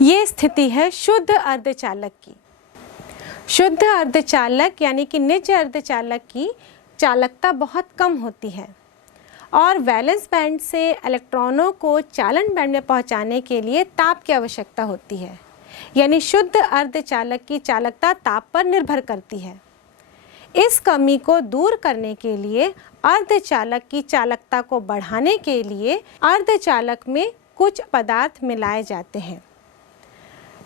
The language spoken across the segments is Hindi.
ये स्थिति है शुद्ध अर्धचालक की। शुद्ध अर्धचालक यानी कि निज अर्धचालक की चालकता बहुत कम होती है और वैलेंस बैंड से इलेक्ट्रॉनों को चालन बैंड में पहुंचाने के लिए ताप की आवश्यकता होती है। यानी शुद्ध अर्धचालक की चालकता ताप पर निर्भर करती है। इस कमी को दूर करने के लिए अर्धचालक की चालकता को बढ़ाने के लिए अर्धचालक में कुछ पदार्थ मिलाए जाते हैं।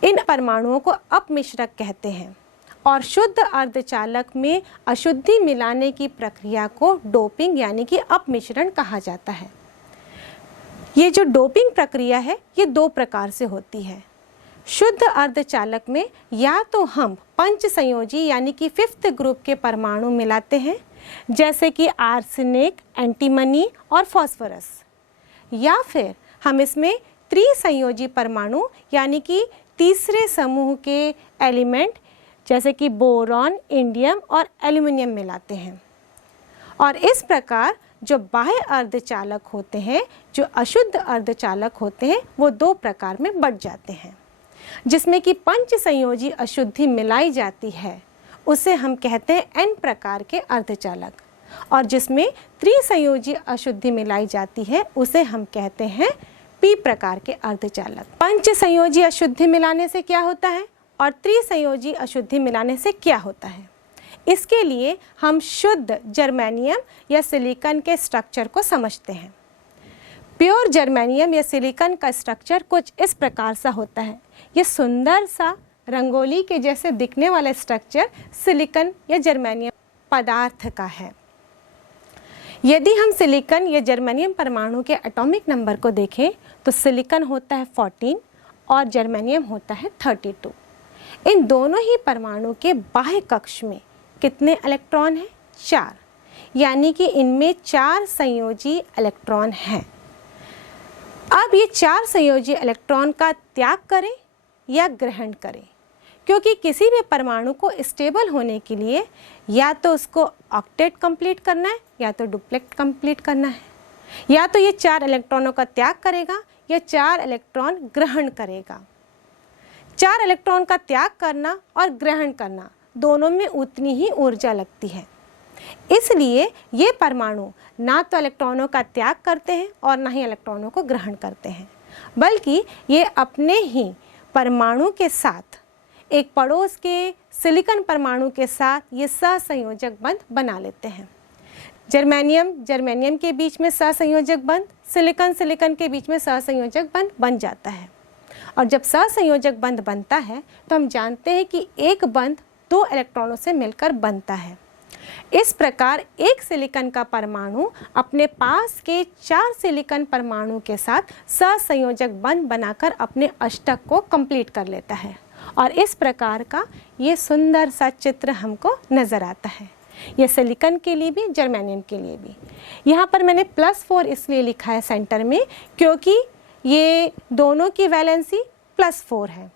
इन परमाणुओं को अपमिश्रक कहते हैं और शुद्ध अर्धचालक में अशुद्धि मिलाने की प्रक्रिया को डोपिंग यानी कि अपमिश्रण कहा जाता है। ये जो डोपिंग प्रक्रिया है ये दो प्रकार से होती है। शुद्ध अर्धचालक में या तो हम पंच संयोजी यानी कि फिफ्थ ग्रुप के परमाणु मिलाते हैं जैसे कि आर्सेनिक, एंटीमनी और फास्फोरस, या फिर हम इसमें त्रिसंयोजी परमाणु यानी कि तीसरे समूह के एलिमेंट जैसे कि बोरॉन, इंडियम और एल्युमिनियम मिलाते हैं। और इस प्रकार जो बाह्य अर्धचालक होते हैं, जो अशुद्ध अर्धचालक होते हैं, वो दो प्रकार में बढ़ जाते हैं। जिसमें कि पंच संयोजी अशुद्धि मिलाई जाती है उसे हम कहते हैं एन प्रकार के अर्धचालक, और जिसमें त्रिसंयोजी अशुद्धि मिलाई जाती है उसे हम कहते हैं पी प्रकार के अर्धचालक। पंच संयोजी अशुद्धि मिलाने से क्या होता है और त्रिसंयोजी अशुद्धि मिलाने से क्या होता है, इसके लिए हम शुद्ध जर्मेनियम या सिलिकॉन के स्ट्रक्चर को समझते हैं। प्योर जर्मेनियम या सिलिकॉन का स्ट्रक्चर कुछ इस प्रकार सा होता है। ये सुंदर सा रंगोली के जैसे दिखने वाला स्ट्रक्चर सिलिकॉन या जर्मेनियम पदार्थ का है। यदि हम सिलिकॉन या जर्मेनियम परमाणु के एटॉमिक नंबर को देखें तो सिलिकॉन होता है 14 और जर्मेनियम होता है 32। इन दोनों ही परमाणु के बाह्य कक्ष में कितने इलेक्ट्रॉन हैं? 4, यानी कि इनमें 4 संयोजी इलेक्ट्रॉन हैं। अब ये 4 संयोजी इलेक्ट्रॉन का त्याग करें या ग्रहण करें, क्योंकि किसी भी परमाणु को स्टेबल होने के लिए या तो उसको ऑक्टेट कंप्लीट करना है या तो डुप्लेट कंप्लीट करना है। या तो ये 4 इलेक्ट्रॉनों का त्याग करेगा या 4 इलेक्ट्रॉन ग्रहण करेगा। 4 इलेक्ट्रॉन का त्याग करना और ग्रहण करना दोनों में उतनी ही ऊर्जा लगती है। इसलिए ये परमाणु ना तो इलेक्ट्रॉनों का त्याग करते हैं और ना ही इलेक्ट्रॉनों को ग्रहण करते हैं, बल्कि ये अपने ही परमाणु के साथ एक पड़ोस के सिलिकॉन परमाणु के साथ ये सहसंयोजक बंध बना लेते हैं। जर्मेनियम के बीच में सहसंयोजक बंध, सिलिकॉन के बीच में सहसंयोजक बंध बन जाता है। और जब सहसंयोजक बंध बनता है तो हम जानते हैं कि एक बंध 2 इलेक्ट्रॉनों से मिलकर बनता है। इस प्रकार एक सिलिकॉन का परमाणु अपने पास के 4 सिलिकॉन परमाणु के साथ सहसंयोजक बंध बनाकर अपने अष्टक को कंप्लीट कर लेता है। और इस प्रकार का ये सुंदर सा चित्र हमको नज़र आता है। ये सिलिकॉन के लिए भी, जर्मेनियम के लिए भी। यहाँ पर मैंने +4 इसलिए लिखा है सेंटर में क्योंकि ये दोनों की वैलेंसी +4 है।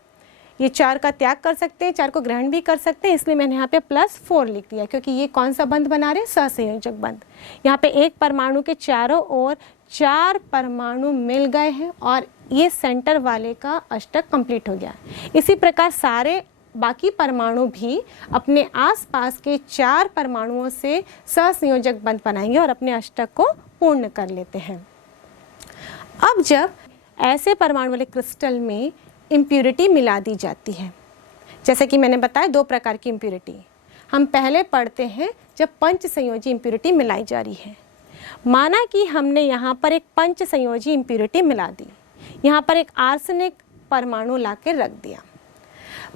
ये 4 का त्याग कर सकते हैं, 4 को ग्रहण भी कर सकते हैं, इसलिए मैंने यहाँ पे +4 लिख दिया क्योंकि ये कौन सा बंध बना रहे हैं? सहसंयोजक बंध। यहाँ पे एक परमाणु के चारों ओर 4 परमाणु मिल गए हैं और ये सेंटर वाले का अष्टक कंप्लीट हो गया। इसी प्रकार सारे बाकी परमाणु भी अपने आसपास के 4 परमाणुओं से सहसंयोजक बंध बनाएंगे और अपने अष्टक को पूर्ण कर लेते हैं। अब जब ऐसे परमाणु वाले क्रिस्टल में इम्प्यूरिटी मिला दी जाती है, जैसे कि मैंने बताया 2 प्रकार की इम्प्यूरिटी हम पहले पढ़ते हैं जब पंच संयोजी इम्प्यूरिटी मिलाई जा रही है। माना कि हमने यहाँ पर एक पंच संयोजी इम्प्यूरिटी मिला दी, यहाँ पर एक आर्सेनिक परमाणु ला के रख दिया।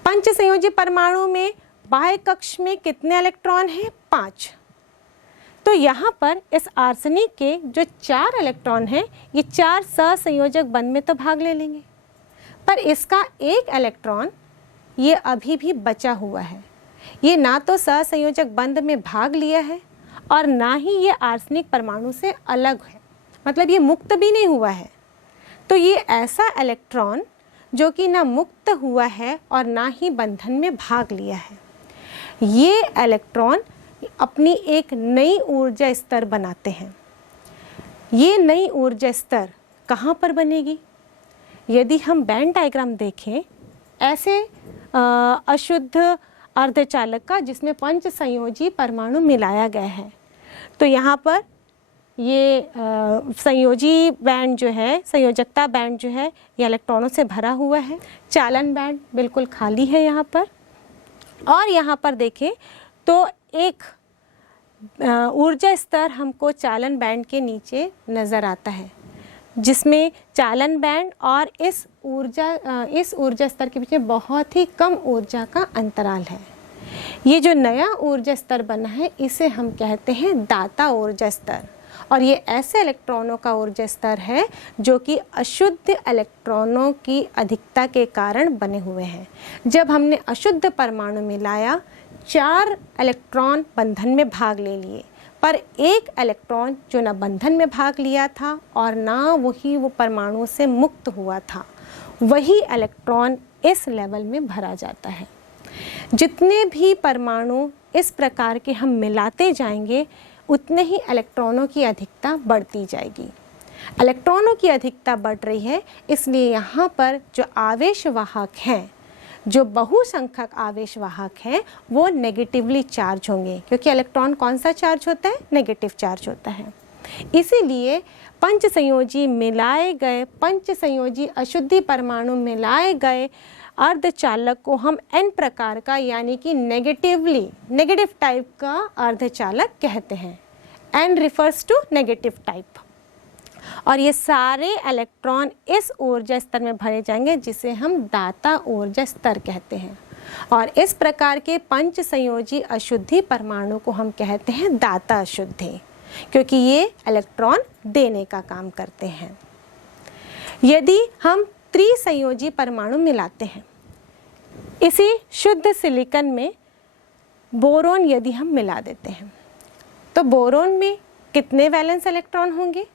पंच संयोजी परमाणु में बाह्य कक्ष में कितने इलेक्ट्रॉन हैं? 5। तो यहाँ पर इस आर्सेनिक के जो 4 इलेक्ट्रॉन हैं ये 4 सहसंयोजक बंध में तो भाग ले लेंगे, पर इसका एक इलेक्ट्रॉन ये अभी भी बचा हुआ है। ये ना तो सहसंयोजक बंध में भाग लिया है और ना ही ये आर्सेनिक परमाणु से अलग है, मतलब ये मुक्त भी नहीं हुआ है। तो ये ऐसा इलेक्ट्रॉन जो कि ना मुक्त हुआ है और ना ही बंधन में भाग लिया है, ये इलेक्ट्रॉन अपनी एक नई ऊर्जा स्तर बनाते हैं। ये नई ऊर्जा स्तर कहाँ पर बनेगी? यदि हम बैंड डायग्राम देखें ऐसे अशुद्ध अर्धचालक का जिसमें पंच संयोजी परमाणु मिलाया गया है, तो यहाँ पर ये संयोजी बैंड जो है, संयोजकता बैंड जो है, ये इलेक्ट्रॉनों से भरा हुआ है। चालन बैंड बिल्कुल खाली है यहाँ पर। और यहाँ पर देखें तो एक ऊर्जा स्तर हमको चालन बैंड के नीचे नज़र आता है, जिसमें चालन बैंड और इस ऊर्जा स्तर के बीच में बहुत ही कम ऊर्जा का अंतराल है। ये जो नया ऊर्जा स्तर बना है इसे हम कहते हैं दाता ऊर्जा स्तर, और ये ऐसे इलेक्ट्रॉनों का ऊर्जा स्तर है जो कि अशुद्ध इलेक्ट्रॉनों की अधिकता के कारण बने हुए हैं। जब हमने अशुद्ध परमाणु मिलाया, 4 इलेक्ट्रॉन बंधन में भाग ले लिए, पर एक इलेक्ट्रॉन जो न बंधन में भाग लिया था और ना वो परमाणु से मुक्त हुआ था, वही इलेक्ट्रॉन इस लेवल में भरा जाता है। जितने भी परमाणु इस प्रकार के हम मिलाते जाएंगे, उतने ही इलेक्ट्रॉनों की अधिकता बढ़ती जाएगी। इलेक्ट्रॉनों की अधिकता बढ़ रही है, इसलिए यहाँ पर जो आवेश वाहक हैं, जो बहुसंख्यक आवेश वाहक हैं, वो नेगेटिवली चार्ज होंगे, क्योंकि इलेक्ट्रॉन कौन सा चार्ज होता है? नेगेटिव चार्ज होता है। इसीलिए पंच संयोजी मिलाए गए, पंच संयोजी अशुद्धि परमाणु मिलाए गए अर्धचालक को हम n प्रकार का, यानी कि नेगेटिव टाइप का अर्धचालक कहते हैं। n refers to negative type. और ये सारे इलेक्ट्रॉन इस ऊर्जा स्तर में भरे जाएंगे जिसे हम दाता ऊर्जा स्तर कहते हैं। और इस प्रकार के पंच संयोजी अशुद्धि परमाणु को हम कहते हैं दाता अशुद्धि, क्योंकि ये इलेक्ट्रॉन देने का काम करते हैं। यदि हम त्रिसंयोजी परमाणु मिलाते हैं, इसी शुद्ध सिलिकॉन में बोरोन यदि हम मिला देते हैं, तो बोरोन में कितने वैलेंस इलेक्ट्रॉन होंगे?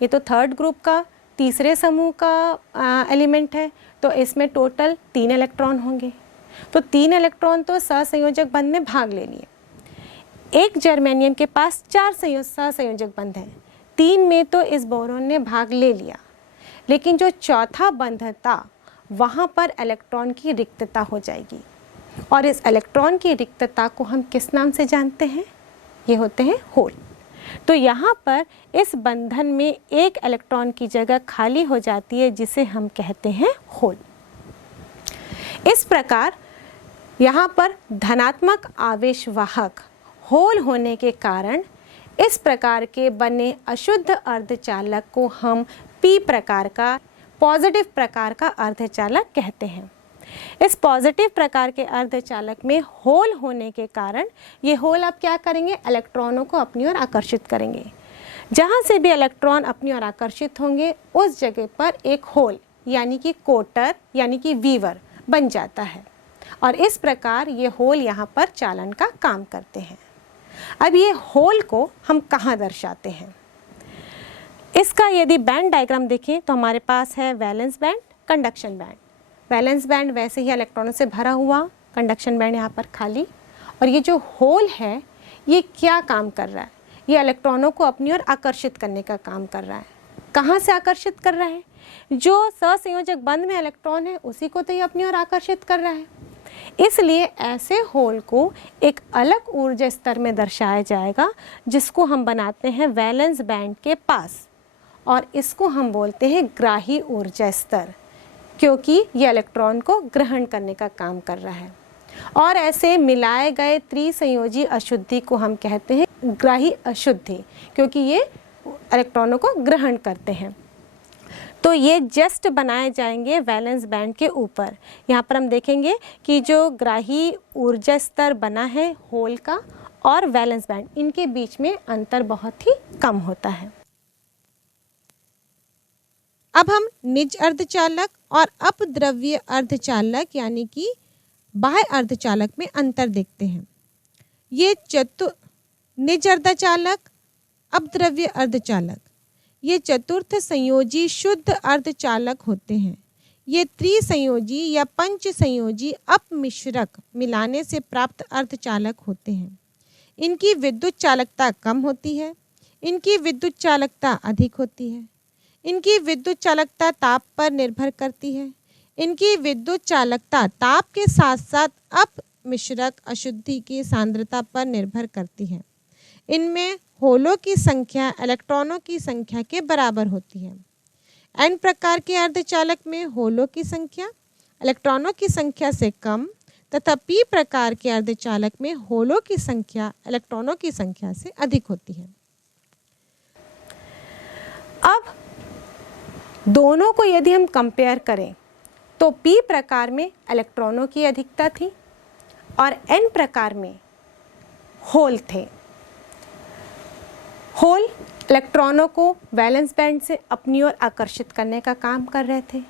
ये तो थर्ड ग्रुप का तीसरे समूह का एलिमेंट है, तो इसमें टोटल 3 इलेक्ट्रॉन होंगे। तो 3 इलेक्ट्रॉन तो सहसंयोजक बंध में भाग ले लिए। एक जर्मेनियम के पास 4 सहसंयोजक बंध हैं, 3 में तो इस बोरोन ने भाग ले लिया, लेकिन जो चौथा बंध था वहाँ पर इलेक्ट्रॉन की रिक्तता हो जाएगी। और इस इलेक्ट्रॉन की रिक्तता को हम किस नाम से जानते हैं? ये होते हैं होल। तो यहाँ पर इस बंधन में एक इलेक्ट्रॉन की जगह खाली हो जाती है, जिसे हम कहते हैं होल। इस प्रकार यहाँ पर धनात्मक आवेश वाहक होल होने के कारण इस प्रकार के बने अशुद्ध अर्धचालक को हम p प्रकार का, पॉजिटिव प्रकार का अर्धचालक कहते हैं। इस पॉजिटिव प्रकार के अर्धचालक में होल होने के कारण ये होल अब क्या करेंगे? इलेक्ट्रॉनों को अपनी ओर आकर्षित करेंगे। जहाँ से भी इलेक्ट्रॉन अपनी ओर आकर्षित होंगे, उस जगह पर एक होल, यानी कि कोटर, यानी कि वीवर बन जाता है, और इस प्रकार ये होल यहाँ पर चालन का काम करते हैं। अब ये होल को हम कहाँ दर्शाते हैं? इसका यदि बैंड डायग्राम देखें तो हमारे पास है valence band, conduction band. Valence band वैसे ही इलेक्ट्रॉनों से भरा हुआ, कंडक्शन बैंड यहाँ पर खाली। और ये जो होल है, ये क्या काम कर रहा है? ये इलेक्ट्रॉनों को अपनी ओर आकर्षित करने का काम कर रहा है। कहाँ से आकर्षित कर रहा है? जो सहसंयोजक बंध में इलेक्ट्रॉन है, उसी को तो ये अपनी ओर आकर्षित कर रहा है। इसलिए ऐसे होल को एक अलग ऊर्जा स्तर में दर्शाया जाएगा, जिसको हम बनाते हैं वैलेंस बैंड के पास, और इसको हम बोलते हैं ग्राही ऊर्जा स्तर, क्योंकि ये इलेक्ट्रॉन को ग्रहण करने का काम कर रहा है। और ऐसे मिलाए गए त्रिसंयोजी अशुद्धि को हम कहते हैं ग्राही अशुद्धि, क्योंकि ये इलेक्ट्रॉनों को ग्रहण करते हैं। तो ये जस्ट बनाए जाएंगे वैलेंस बैंड के ऊपर। यहाँ पर हम देखेंगे कि जो ग्राही ऊर्जा स्तर बना है होल का और वैलेंस बैंड, इनके बीच में अंतर बहुत ही कम होता है। अब हम निज अर्धचालक और अपद्रव्य अर्धचालक यानी कि बाह्य अर्धचालक में अंतर देखते हैं। ये निज अर्धचालक, अपद्रव्य अर्धचालक, ये चतुर्थ संयोजी शुद्ध अर्धचालक होते हैं। ये त्रिसंयोजी या पंच संयोजी अपमिश्रक मिलाने से प्राप्त अर्धचालक होते हैं। इनकी विद्युत चालकता कम होती है, इनकी विद्युत चालकता अधिक होती है। इनकी विद्युत चालकता ताप पर निर्भर करती है। इनकी विद्युत चालकता ताप के साथ साथ अपमिश्रक अशुद्धि की सांद्रता पर निर्भर करती है। इनमें होलों की संख्या इलेक्ट्रॉनों की संख्या के बराबर होती है। एन प्रकार के अर्धचालक में होलों की संख्या इलेक्ट्रॉनों की संख्या से कम तथा पी प्रकार के अर्धचालक में होलों की संख्या इलेक्ट्रॉनों की संख्या से अधिक होती है। अब दोनों को यदि हम कंपेयर करें तो पी प्रकार में इलेक्ट्रॉनों की अधिकता थी और एन प्रकार में होल थे। होल इलेक्ट्रॉनों को वैलेंस बैंड से अपनी ओर आकर्षित करने का काम कर रहे थे,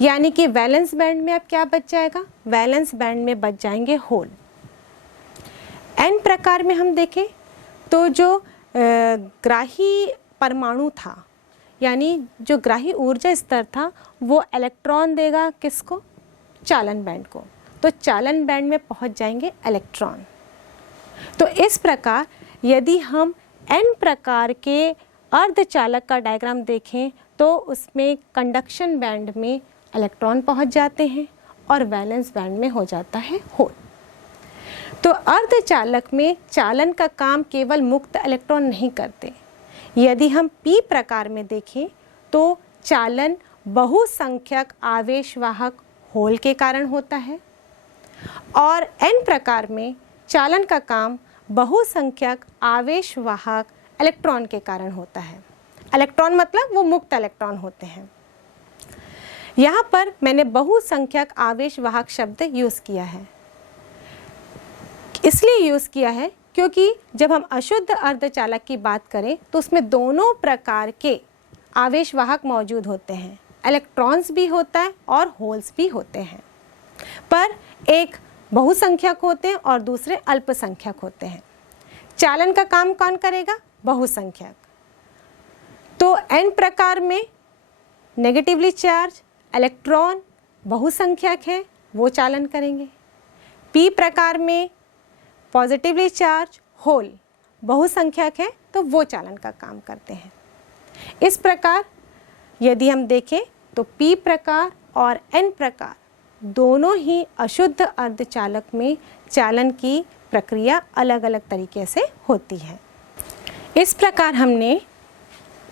यानी कि वैलेंस बैंड में अब क्या बच जाएगा, वैलेंस बैंड में बच जाएंगे होल। एन प्रकार में हम देखें तो जो ग्राही परमाणु था, यानी जो ग्राही ऊर्जा स्तर था, वो इलेक्ट्रॉन देगा किसको, चालन बैंड को, तो चालन बैंड में पहुंच जाएंगे इलेक्ट्रॉन। तो इस प्रकार यदि हम एन प्रकार के अर्धचालक का डायग्राम देखें तो उसमें कंडक्शन बैंड में इलेक्ट्रॉन पहुंच जाते हैं और वैलेंस बैंड में हो जाता है होल। तो अर्धचालक में चालन का काम केवल मुक्त इलेक्ट्रॉन नहीं करते। यदि हम पी प्रकार में देखें तो चालन बहुसंख्यक आवेशवाहक होल के कारण होता है और एन प्रकार में चालन का काम बहुसंख्यक आवेशवाहक इलेक्ट्रॉन के कारण होता है। इलेक्ट्रॉन मतलब वो मुक्त इलेक्ट्रॉन होते हैं। यहाँ पर मैंने बहुसंख्यक आवेशवाहक शब्द यूज़ किया है, इसलिए यूज़ किया है क्योंकि जब हम अशुद्ध अर्धचालक की बात करें तो उसमें दोनों प्रकार के आवेशवाहक मौजूद होते हैं, इलेक्ट्रॉन्स भी होता है और होल्स भी होते हैं, पर एक बहुसंख्यक होते हैं और दूसरे अल्पसंख्यक होते हैं। चालन का काम कौन करेगा, बहुसंख्यक। तो एन प्रकार में नेगेटिवली चार्ज इलेक्ट्रॉन बहुसंख्यक है, वो चालन करेंगे। पी प्रकार में पॉजिटिवली चार्ज होल बहुसंख्यक है, तो वो चालन का काम करते हैं। इस प्रकार यदि हम देखें तो पी प्रकार और एन प्रकार दोनों ही अशुद्ध अर्धचालक में चालन की प्रक्रिया अलग अलग तरीके से होती है। इस प्रकार हमने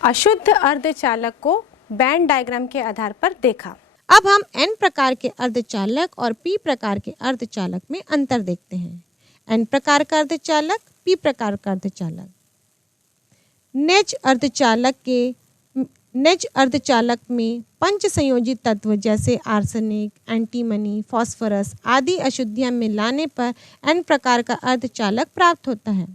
अशुद्ध अर्धचालक को बैंड डायग्राम के आधार पर देखा। अब हम एन प्रकार के अर्धचालक और पी प्रकार के अर्धचालक में अंतर देखते हैं। एन प्रकार का अर्धचालक, पी प्रकार का अर्धचालक। निज अर्धचालक में पंच संयोजी तत्व जैसे आर्सेनिक, एंटीमनी, फास्फोरस आदि अशुद्धियां मिलाने पर एन प्रकार का अर्धचालक प्राप्त होता है।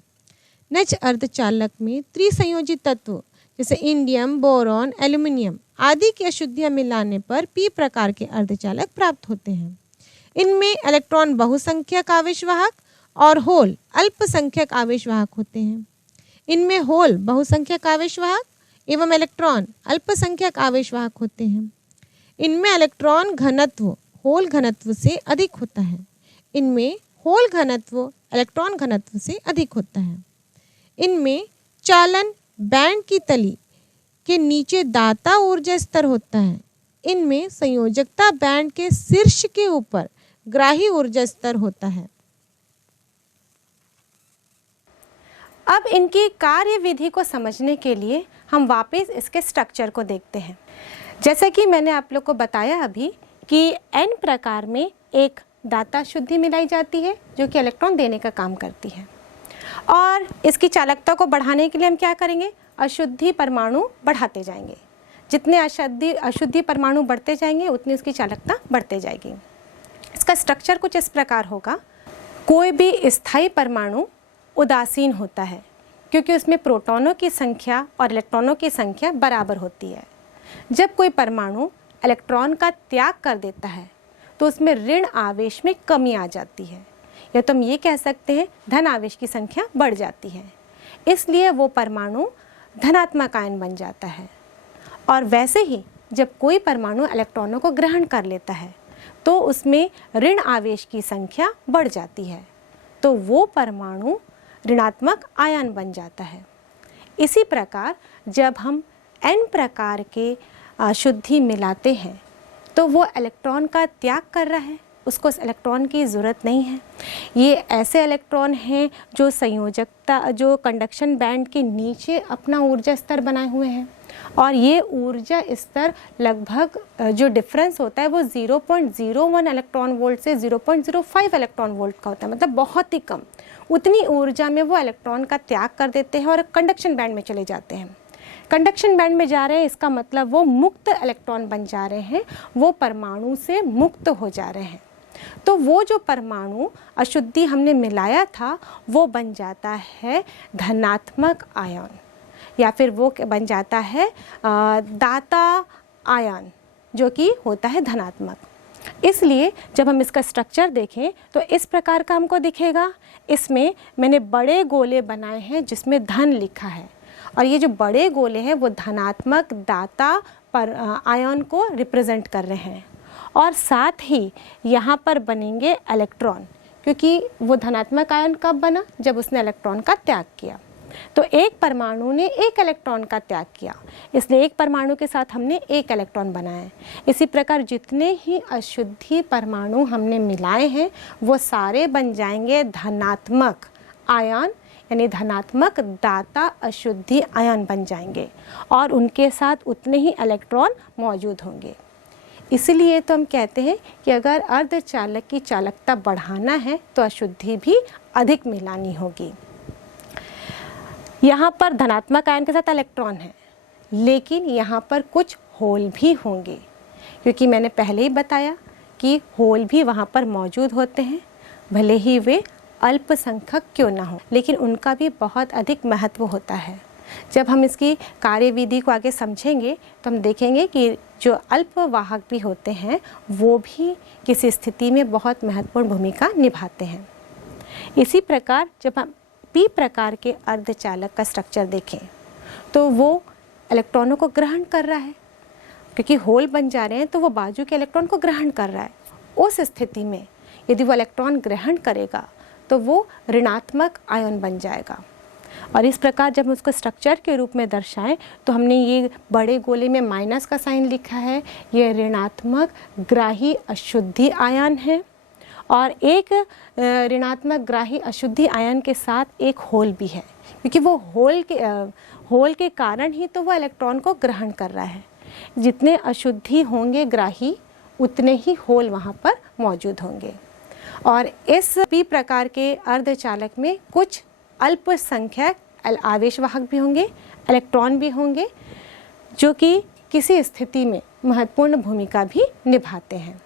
निज अर्धचालक में त्रिसंयोजी तत्व जैसे इंडियम, बोरॉन, एल्यूमिनियम आदि की अशुद्धियां मिलाने पर पी प्रकार के अर्धचालक प्राप्त होते हैं। इनमें इलेक्ट्रॉन बहुसंख्यक आवेशवाहक और होल अल्पसंख्यक आवेशवाहक होते हैं। इनमें होल बहुसंख्यक आवेशवाहक एवं इलेक्ट्रॉन अल्पसंख्यक आवेशवाहक होते हैं। इनमें इलेक्ट्रॉन घनत्व होल घनत्व से अधिक होता है। इनमें होल घनत्व इलेक्ट्रॉन घनत्व से अधिक होता है। इनमें चालन बैंड की तली के नीचे दाता ऊर्जा स्तर होता है। इनमें संयोजकता बैंड के शीर्ष के ऊपर ग्राही ऊर्जा स्तर होता है। अब इनकी कार्य विधि को समझने के लिए हम वापस इसके स्ट्रक्चर को देखते हैं। जैसे कि मैंने आप लोग को बताया अभी कि एन प्रकार में एक दाता शुद्धि मिलाई जाती है जो कि इलेक्ट्रॉन देने का काम करती है, और इसकी चालकता को बढ़ाने के लिए हम क्या करेंगे, अशुद्धि परमाणु बढ़ाते जाएंगे। जितने अशुद्धि परमाणु बढ़ते जाएंगे उतनी उसकी चालकता बढ़ते जाएगी। इसका स्ट्रक्चर कुछ इस प्रकार होगा। कोई भी स्थायी परमाणु उदासीन होता है क्योंकि उसमें प्रोटॉनों की संख्या और इलेक्ट्रॉनों की संख्या बराबर होती है। जब कोई परमाणु इलेक्ट्रॉन का त्याग कर देता है तो उसमें ऋण आवेश में कमी आ जाती है, या तो हम ये कह सकते हैं धन आवेश की संख्या बढ़ जाती है, इसलिए वो परमाणु धनात्मक आयन बन जाता है। और वैसे ही जब कोई परमाणु इलेक्ट्रॉनों को ग्रहण कर लेता है तो उसमें ऋण आवेश की संख्या बढ़ जाती है, तो वो परमाणु ऋणात्मक आयन बन जाता है। इसी प्रकार जब हम n प्रकार के अशुद्धि मिलाते हैं तो वो इलेक्ट्रॉन का त्याग कर रहा है, उसको उस इलेक्ट्रॉन की ज़रूरत नहीं है। ये ऐसे इलेक्ट्रॉन हैं जो संयोजकता, जो कंडक्शन बैंड के नीचे अपना ऊर्जा स्तर बनाए हुए हैं, और ये ऊर्जा स्तर लगभग जो डिफरेंस होता है वो 0.01 इलेक्ट्रॉन वोल्ट से 0.05 इलेक्ट्रॉन वोल्ट का होता है, मतलब बहुत ही कम। उतनी ऊर्जा में वो इलेक्ट्रॉन का त्याग कर देते हैं और कंडक्शन बैंड में चले जाते हैं। कंडक्शन बैंड में जा रहे हैं, इसका मतलब वो मुक्त इलेक्ट्रॉन बन जा रहे हैं, वो परमाणु से मुक्त हो जा रहे हैं। तो वो जो परमाणु अशुद्धि हमने मिलाया था वो बन जाता है धनात्मक आयन, या फिर वो बन जाता है दाता आयन, जो कि होता है धनात्मक। इसलिए जब हम इसका स्ट्रक्चर देखें तो इस प्रकार का हमको दिखेगा। इसमें मैंने बड़े गोले बनाए हैं जिसमें धन लिखा है, और ये जो बड़े गोले हैं वो धनात्मक दाता पर आयन को रिप्रेजेंट कर रहे हैं, और साथ ही यहाँ पर बनेंगे इलेक्ट्रॉन, क्योंकि वो धनात्मक आयन कब बना, जब उसने इलेक्ट्रॉन का त्याग किया। तो एक परमाणु ने एक इलेक्ट्रॉन का त्याग किया, इसलिए एक परमाणु के साथ हमने एक इलेक्ट्रॉन बनाया। इसी प्रकार जितने ही अशुद्धि परमाणु हमने मिलाए हैं वो सारे बन जाएंगे धनात्मक आयन, यानी धनात्मक दाता अशुद्धि आयन बन जाएंगे, और उनके साथ उतने ही इलेक्ट्रॉन मौजूद होंगे। इसलिए तो हम कहते हैं कि अगर अर्धचालक की चालकता बढ़ाना है तो अशुद्धि भी अधिक मिलानी होगी। यहाँ पर धनात्मक आयन के साथ इलेक्ट्रॉन है, लेकिन यहाँ पर कुछ होल भी होंगे, क्योंकि मैंने पहले ही बताया कि होल भी वहाँ पर मौजूद होते हैं, भले ही वे अल्पसंख्यक क्यों ना हो, लेकिन उनका भी बहुत अधिक महत्व होता है। जब हम इसकी कार्यविधि को आगे समझेंगे तो हम देखेंगे कि जो अल्पवाहक भी होते हैं वो भी किसी स्थिति में बहुत महत्वपूर्ण भूमिका निभाते हैं। इसी प्रकार जब हम पी प्रकार के अर्धचालक का स्ट्रक्चर देखें तो वो इलेक्ट्रॉनों को ग्रहण कर रहा है, क्योंकि होल बन जा रहे हैं तो वो बाजू के इलेक्ट्रॉन को ग्रहण कर रहा है। उस स्थिति में यदि वो इलेक्ट्रॉन ग्रहण करेगा तो वो ऋणात्मक आयन बन जाएगा। और इस प्रकार जब हम उसको स्ट्रक्चर के रूप में दर्शाएं तो हमने ये बड़े गोले में माइनस का साइन लिखा है, ये ऋणात्मक ग्राही अशुद्धि आयन है, और एक ऋणात्मक ग्राही अशुद्धि आयन के साथ एक होल भी है, क्योंकि वो होल के कारण ही तो वो इलेक्ट्रॉन को ग्रहण कर रहा है। जितने अशुद्धि होंगे ग्राही उतने ही होल वहाँ पर मौजूद होंगे। और इस पी प्रकार के अर्धचालक में कुछ अल्पसंख्यक आवेशवाहक भी होंगे, इलेक्ट्रॉन भी होंगे, जो कि किसी स्थिति में महत्वपूर्ण भूमिका भी निभाते हैं।